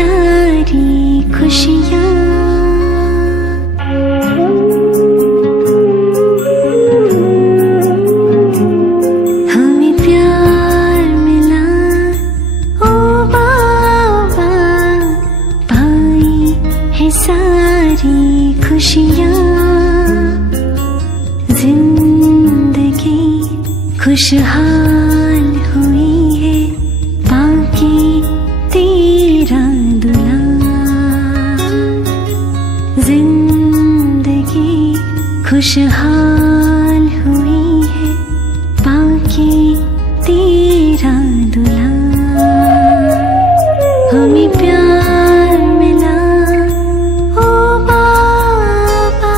सारी खुशियाँ। हमें प्यार मिला ओ बाबा, पाई है सारी खुशियाँ। जिंदगी खुशहाल हुई है पाके तेरा दुलार। जिंदगी खुशहाल हुई है पाके तेरा दुलार। हमें प्यार मिला ओ बाबा।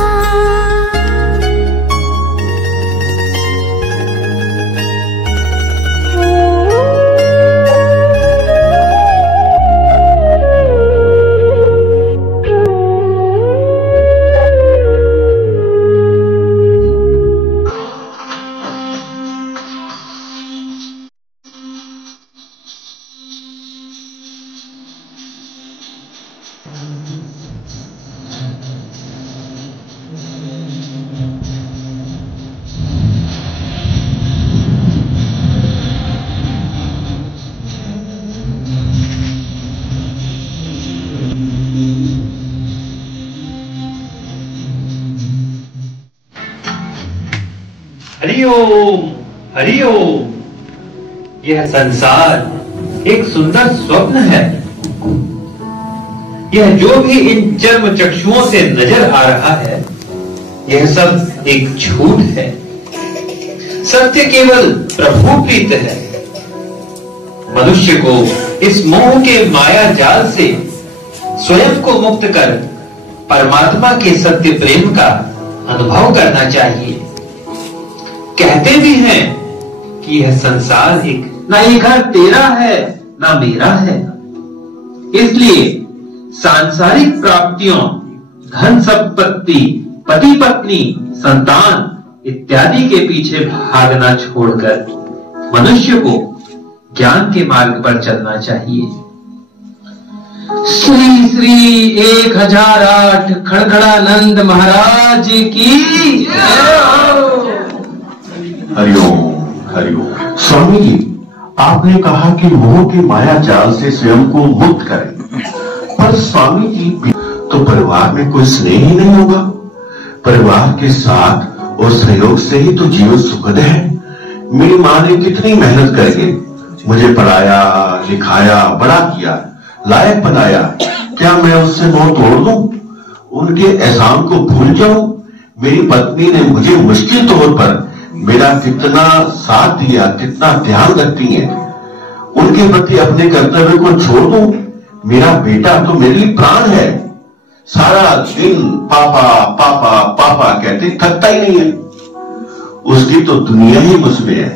हरिओम हरिओम। यह संसार एक सुंदर स्वप्न है। यह जो भी इन चर्म चक्षुओं से नजर आ रहा है, यह सब एक झूठ है। सत्य केवल प्रभु प्रीत है। मनुष्य को इस मोह के माया जाल से स्वयं को मुक्त कर परमात्मा के सत्य प्रेम का अनुभव करना चाहिए। कहते भी हैं कि यह संसार एक ना ये घर तेरा है ना मेरा है। इसलिए सांसारिक प्राप्तियों, धन संपत्ति, पति पत्नी, संतान इत्यादि के पीछे भागना छोड़कर मनुष्य को ज्ञान के मार्ग पर चलना चाहिए। श्री श्री 1008 खड़खड़ानंद महाराज की। हरिओम हरिओम। स्वामी जी, आपने कहा कि मोह के माया जाल से स्वयं को मुक्त करें, पर स्वामी जी तो परिवार में कोई स्नेह ही नहीं होगा। परिवार के साथ और सहयोग से ही तो जीवन सुखद है। मेरी माँ ने कितनी मेहनत करके मुझे पढ़ाया लिखाया, बड़ा किया, लायक बनाया। क्या मैं उससे मोह तोड़ दूं? उनके एहसान को भूल जाऊं? मेरी पत्नी ने मुझे मुश्किल तौर पर मेरा कितना साथ दिया, कितना ध्यान रखती है। उनके प्रति अपने कर्तव्य को छोड़ दूं? मेरा बेटा तो मेरे लिए प्राण है। सारा दिन पापा पापा पापा कहते थकता ही नहीं है। उसकी तो दुनिया ही मुझमें है।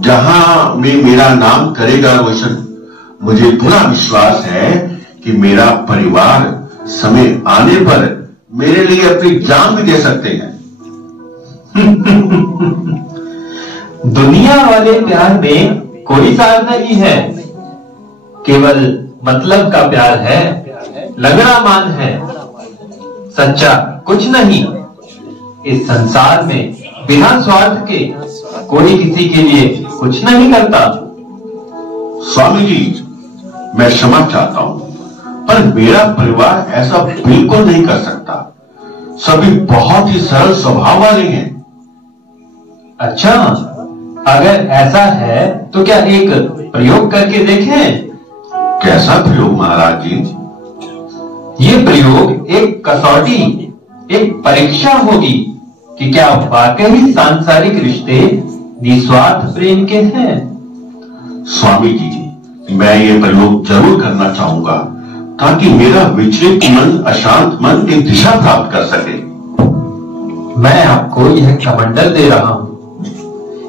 जहां में मेरा नाम करेगा रोशन, मुझे पूरा विश्वास है कि मेरा परिवार समय आने पर मेरे लिए अपनी जान भी दे सकते हैं। दुनिया वाले प्यार में कोई सार नहीं है। केवल मतलब का प्यार है, लगड़ा मान है, सच्चा कुछ नहीं। इस संसार में बिना स्वार्थ के कोई किसी के लिए कुछ नहीं करता। स्वामी जी, मैं क्षमा चाहता हूं, पर मेरा परिवार ऐसा बिल्कुल नहीं कर सकता। सभी बहुत ही सरल स्वभाव वाले हैं। अच्छा, अगर ऐसा है तो क्या एक प्रयोग करके देखें? कैसा प्रयोग महाराज जी? ये प्रयोग एक कसौटी, एक परीक्षा होगी कि क्या वाकई सांसारिक रिश्ते निस्वार्थ प्रेम के हैं। स्वामी जी, मैं ये प्रयोग जरूर करना चाहूंगा ताकि मेरा विचलित मन, अशांत मन एक दिशा प्राप्त कर सके। मैं आपको यह कमंडल दे रहा हूं।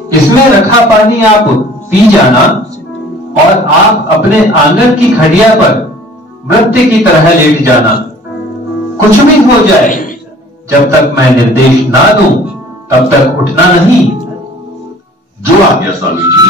इसमें रखा पानी आप पी जाना और आप अपने आंगन की खटिया पर मृत्यु की तरह लेट जाना। कुछ भी हो जाए, जब तक मैं निर्देश ना दूं तब तक उठना नहीं। जो आज्ञा स्वामी जी।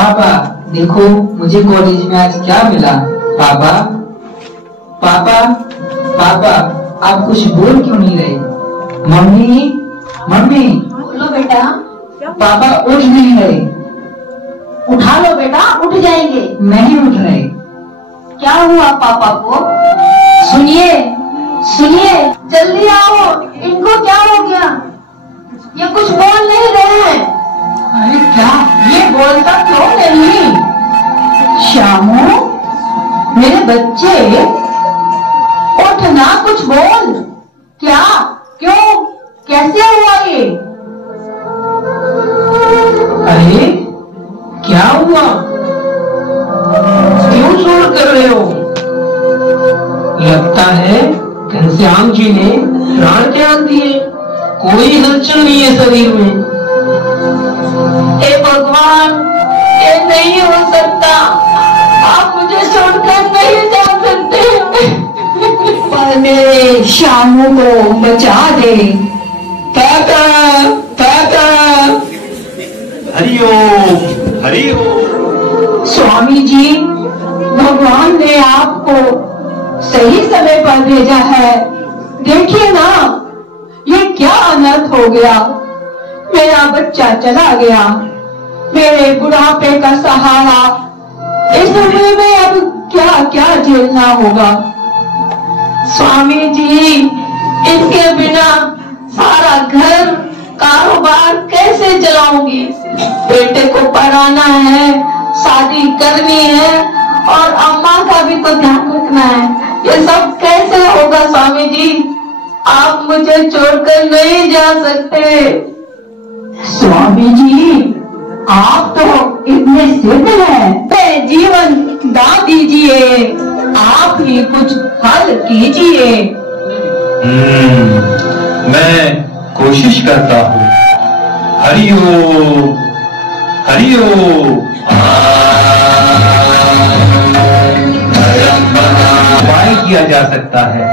पापा देखो मुझे कॉलेज में आज क्या मिला। पापा पापा पापा आप कुछ बोल क्यों नहीं रहे? मम्मी मम्मी बोलो बेटा। पापा उठ नहीं रहे। उठा लो बेटा, उठ जाएंगे। नहीं उठ रहे। क्या हुआ पापा को? सुनिए सुनिए, जल्दी आओ। इनको क्या हो गया? ये कुछ बोल नहीं रहे हैं। अरे क्या ये बोलता क्यों नहीं? श्यामू मेरे बच्चे, उठना, कुछ बोल। क्या, क्यों, कैसे हुआ ये? अरे क्या हुआ? क्यों शोर कर रहे हो? लगता है घनश्याम जी ने प्राण त्याग दिए। कोई हलचल नहीं है शरीर में। हे भगवान, ये नहीं हो सकता। आप मुझे छोड़कर नहीं जा सकते। पर मेरे श्यामू को बचा दे। ताता ताता। हरिओम हरिओम। स्वामी जी, भगवान ने आपको सही समय पर भेजा है। देखिए ना, ये क्या अनर्थ हो गया। मेरा बच्चा चला गया, मेरे बुढ़ापे का सहारा। इस उम्र में अब क्या क्या झेलना होगा। स्वामी जी, इनके बिना सारा घर कारोबार कैसे चलाऊंगी? बेटे को पढ़ाना है, शादी करनी है और अम्मा का भी तो ध्यान रखना है। ये सब कैसे होगा स्वामी जी? आप मुझे छोड़कर नहीं जा सकते। स्वामी जी, आप तो इतने सिद्ध हैं, मेरे जीवन दान दीजिए। आप ही कुछ हल कीजिए। मैं कोशिश करता हूँ। हरिओम हरिओम। उपाय किया जा सकता है।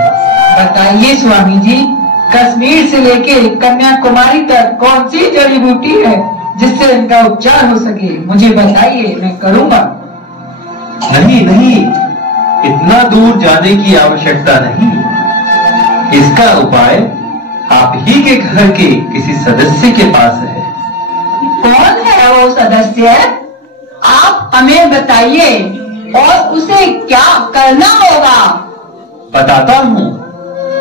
बताइए स्वामी जी, कश्मीर से लेके कन्याकुमारी तक कौन सी जड़ी बूटी है जिससे इनका उपचार हो सके? मुझे बताइए, मैं करूँगा। नहीं नहीं, इतना दूर जाने की आवश्यकता नहीं। इसका उपाय आप ही के घर के किसी सदस्य के पास है। कौन है वो सदस्य? आप हमें बताइए और उसे क्या करना होगा। बताता हूँ।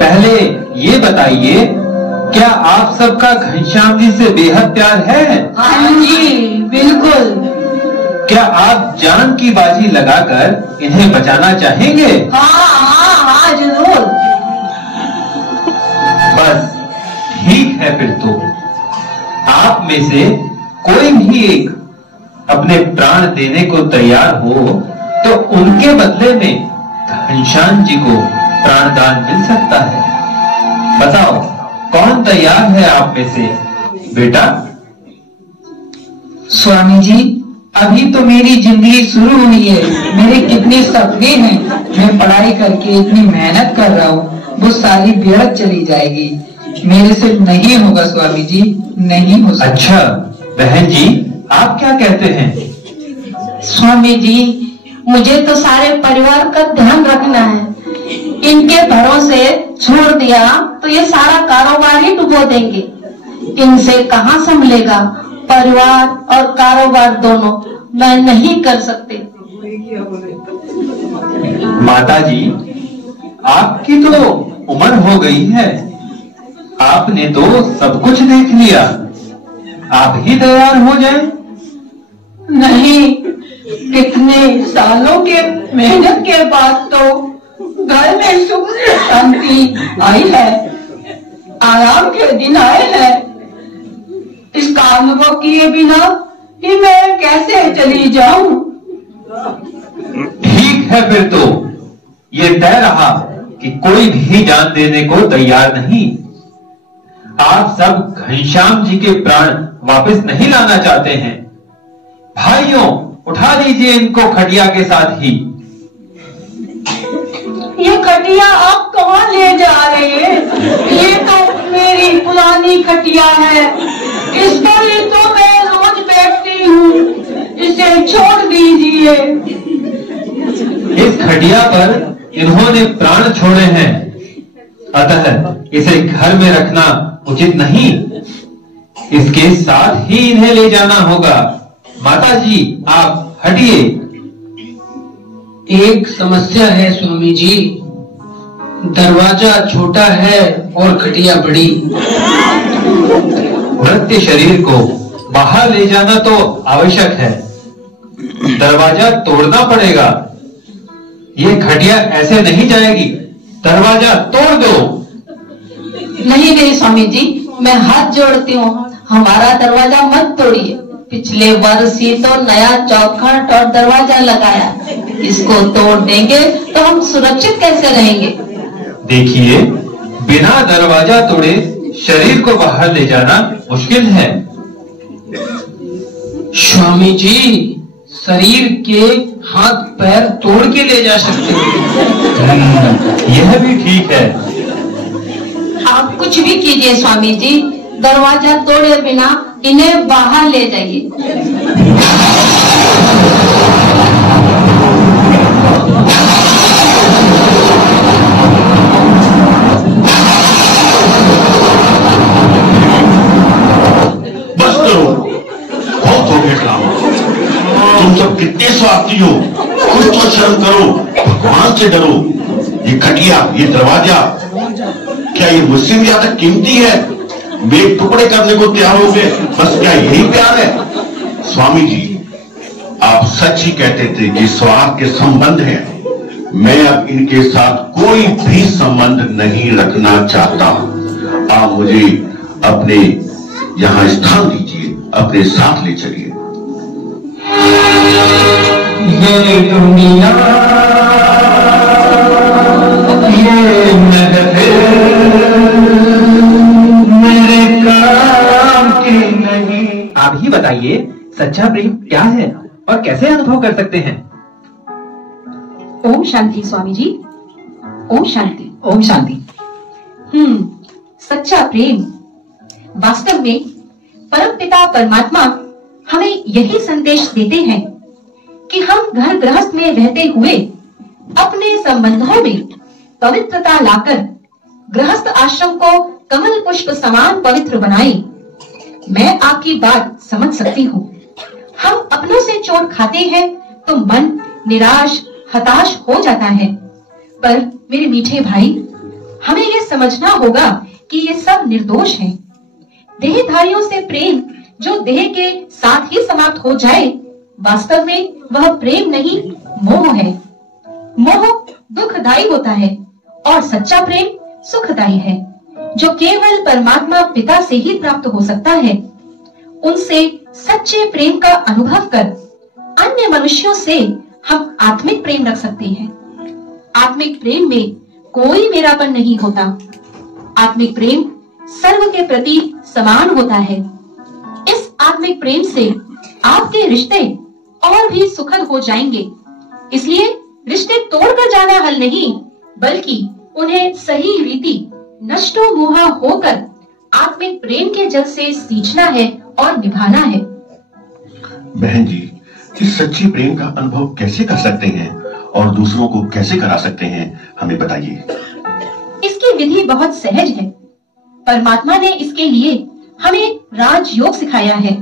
पहले ये बताइए, क्या आप सबका घनश्याम जी से बेहद प्यार है? हाँ जी, बिल्कुल। क्या आप जान की बाजी लगाकर इन्हें बचाना चाहेंगे? हाँ हाँ हाँ, जरूर। बस ठीक है, फिर तो आप में से कोई भी एक अपने प्राण देने को तैयार हो तो उनके बदले में घनश्याम जी को प्राणदान मिल सकता है। बताओ, कौन तैयार है आप में से? बेटा। स्वामी जी, अभी तो मेरी जिंदगी शुरू हुई है। मेरे कितने सपने हैं। मैं पढ़ाई करके इतनी मेहनत कर रहा हूँ, वो सारी बेहद चली जाएगी। मेरे से नहीं होगा स्वामी जी, नहीं हो सकता। अच्छा बहन जी, आप क्या कहते हैं? स्वामी जी, मुझे तो सारे परिवार का ध्यान रखना है। इनके भरोसे छोड़ दिया तो ये सारा कारोबार ही डुबो देंगे। इनसे कहाँ संभलेगा? परिवार और कारोबार दोनों मैं नहीं कर सकते। माता जी, आपकी तो उम्र हो गई है। आपने तो सब कुछ देख लिया। आप ही तैयार हो जाएं। नहीं, कितने सालों के मेहनत के बाद तो घर में सुख शांति आई है, आराम के दिन आए हैं। इसका अनुभव किए बिना कि मैं कैसे चली जाऊं? ठीक है, फिर तो ये तय रहा कि कोई भी जान देने को तैयार नहीं। आप सब घनश्याम जी के प्राण वापस नहीं लाना चाहते हैं। भाइयों, उठा लीजिए इनको खटिया के साथ ही। ये खटिया आप कहाँ ले जा रहे हैं? ये तो मेरी पुरानी खटिया है। इस पर ही तो मैं रोज बैठती हूँ। इसे छोड़ दीजिए। इस खटिया पर इन्होंने प्राण छोड़े हैं, अतः इसे घर में रखना उचित नहीं। इसके साथ ही इन्हें ले जाना होगा। माताजी, आप हटिए। एक समस्या है स्वामी जी, दरवाजा छोटा है और खटिया बड़ी। मृत्य शरीर को बाहर ले जाना तो आवश्यक है, दरवाजा तोड़ना पड़ेगा। ये खटिया ऐसे नहीं जाएगी, दरवाजा तोड़ दो। नहीं नहीं स्वामी जी, मैं हाथ जोड़ती हूँ, हमारा दरवाजा मत तोड़िए। पिछले वर्ष ही तो नया चौखट और दरवाजा लगाया, इसको तोड़ देंगे तो हम सुरक्षित कैसे रहेंगे? देखिए, बिना दरवाजा तोड़े शरीर को बाहर ले जाना मुश्किल है। स्वामी जी, शरीर के हाथ पैर तोड़ के ले जा सकते हैं। यह भी ठीक है। आप कुछ भी कीजिए स्वामी जी, दरवाजा तोड़े बिना इन्हें बाहर ले जाइए। बस करो, बहुत हो गया काम। तुम सब कितने स्वार्थी हो, कुछ तो शर्म करो, भगवान से डरो। ये खटिया, ये दरवाजा, क्या ये मुझसे भी ज्यादा कीमती है? वे टुकड़े करने को तैयार हो गए, बस क्या यही प्यार है? स्वामी जी, आप सच ही कहते थे कि स्वार्थ के संबंध हैं। मैं अब इनके साथ कोई भी संबंध नहीं रखना चाहता। आप मुझे अपने यहाँ स्थान दीजिए, अपने साथ ले चलिए। ये दुनिया, ये महफिल मेरे काम की नहीं। आप ही बताइए, सच्चा प्रेम क्या है और कैसे अनुभव कर सकते हैं? ओम शांति स्वामी जी, ओम शांति। ओम शांति। सच्चा प्रेम वास्तव में परमपिता परमात्मा हमें यही संदेश देते हैं कि हम घर गृहस्थ में रहते हुए अपने संबंधों में पवित्रता लाकर गृहस्थ आश्रम को कमल पुष्प समान पवित्र बनाएं। मैं आपकी बात समझ सकती हूँ। हम अपनों से चोट खाते हैं तो मन निराश हताश हो जाता है, पर मेरे मीठे भाई, हमें ये समझना होगा कि ये सब निर्दोष हैं। देहधारियों से प्रेम जो देह के साथ ही समाप्त हो जाए, वास्तव में वह प्रेम नहीं, मोह है। मोह दुखदायी होता है और सच्चा प्रेम सुखदायी है, जो केवल परमात्मा पिता से ही प्राप्त हो सकता है। उनसे सच्चे प्रेम का अनुभव कर अन्य मनुष्यों से हम आत्मिक प्रेम रख सकते हैं। आत्मिक प्रेम में कोई मेरापन नहीं होता। आत्मिक प्रेम सर्व के प्रति समान होता है। इस आत्मिक प्रेम से आपके रिश्ते और भी सुखद हो जाएंगे। इसलिए रिश्ते तोड़कर जाना हल नहीं, बल्कि उन्हें सही रीति नष्टो मोहा होकर आत्मिक प्रेम के जल से सींचना है और निभाना है। बहन जी, इस सच्ची प्रेम का अनुभव कैसे कर सकते हैं और दूसरों को कैसे करा सकते हैं, हमें बताइए। इसकी विधि बहुत सहज है। परमात्मा ने इसके लिए हमें राजयोग सिखाया है।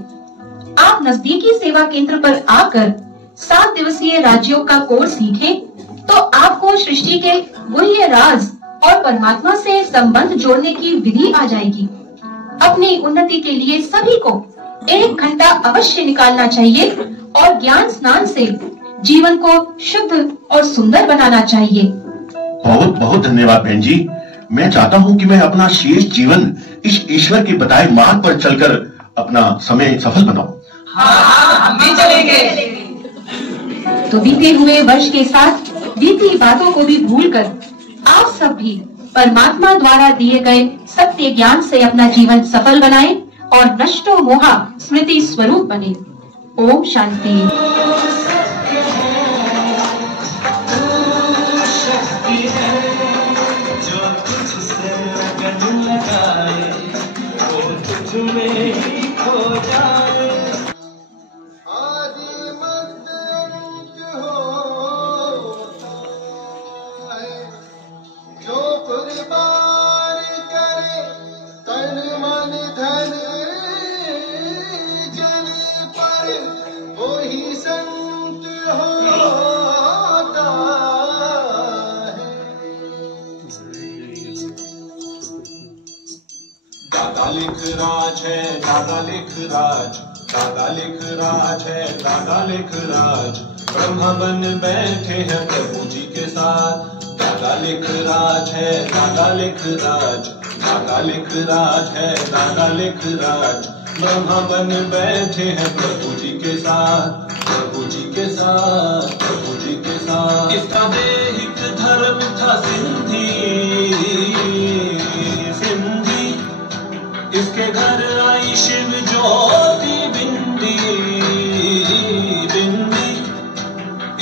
आप नजदीकी सेवा केंद्र पर आकर 7 दिवसीय राजयोग का कोर्स सीखें, तो आपको सृष्टि के गुह्य राज और परमात्मा से संबंध जोड़ने की विधि आ जाएगी। अपनी उन्नति के लिए सभी को 1 घंटा अवश्य निकालना चाहिए और ज्ञान स्नान से जीवन को शुद्ध और सुंदर बनाना चाहिए। बहुत बहुत धन्यवाद बहन जी। मैं चाहता हूँ कि मैं अपना शेष जीवन इस ईश्वर के बताए मार्ग पर चलकर अपना समय सफल बनाऊं। हाँ, हम भी चलेंगे। तो बीते हुए वर्ष के साथ बीती बातों को भी भूलकर आप सब भी परमात्मा द्वारा दिए गए सत्य ज्ञान से अपना जीवन सफल बनाएं और नष्टो मोहा स्मृति स्वरूप बने। ओम शांति। आदि लिख राज है, दादा लिख राज, दादा लिख राज है, दादा लिख राज। ब्रह्मा बन बैठे हैं प्रभु जी के साथ। दादा लिख राज है, दादा लिख राज, दादा लिख राज है, दादा लिख राज। ब्रह्मा बन बैठे हैं प्रभु जी के साथ, प्रभु जी के साथ, प्रभु जी के साथ। इसका दैहिक धर्म था सिंधी, सिंधी। इसके घर आई शिव ज्योति बिंदी, बिंदी।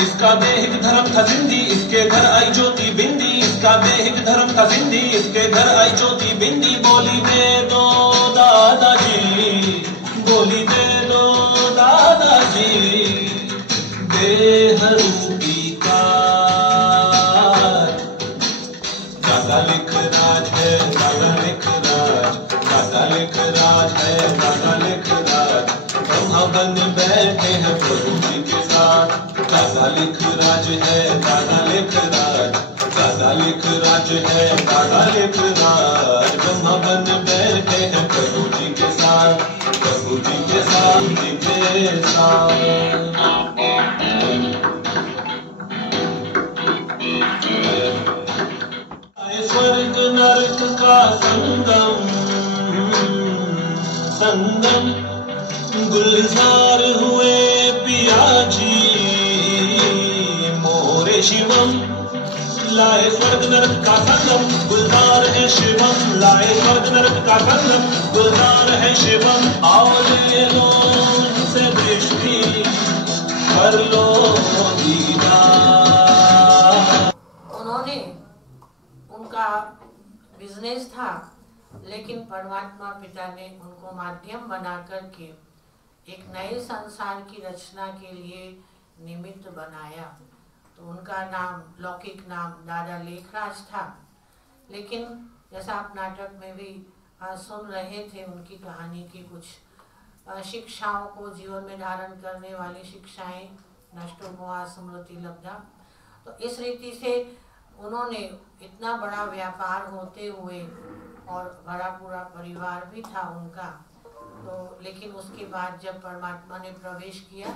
इसका दैहिक धर्म था सिंधी, इसके घर आई ज्योति बिंदी। इसका दैहिक धर्म था सिंधी, इसके घर आई ज्योति बिंदी। बोली दे दो दादाजी, बोली दे दो दादाजी। देह रूपी कार, दादा लिख राज है, दादा लिख राज, दादा लिख राज है, दादा लिख राज। ब्रह्मा बन बैठे हैं प्रभु जी के साथ। दादा लिख राज है, दादा लिख राज, दादा लिख राज है, दादा लिख राज। ब्रह्मा बन बैठे हैं प्रभु जी के साथ, प्रभु जी के साथ, जी के साथ। स्वर्ग नरक का संगम, संगम। गुलजार हुए पिया जी मोरे शिवम। लाए स्वर्ग नरक का संगम, गुलजार है शिवम। लाए स्वर्ग नरक का संगम, गुलजार है शिवम। आओ ले लो से दृष्टि, कर लो दीदार। उन्होंने, उनका बिजनेस था, लेकिन परमात्मा पिता ने उनको माध्यम बना करके एक नए संसार की रचना के लिए निमित्त बनाया। तो उनका नाम, लौकिक नाम दादा लेखराज था। लेकिन जैसा आप नाटक में भी सुन रहे थे, उनकी कहानी की कुछ शिक्षाओं को जीवन में धारण करने वाली शिक्षाएं, नष्टो मोहा स्मृति लब्धा। तो इस रीति से उन्होंने इतना बड़ा व्यापार होते हुए, और बड़ा पूरा परिवार भी था उनका, तो लेकिन उसके बाद जब परमात्मा ने प्रवेश किया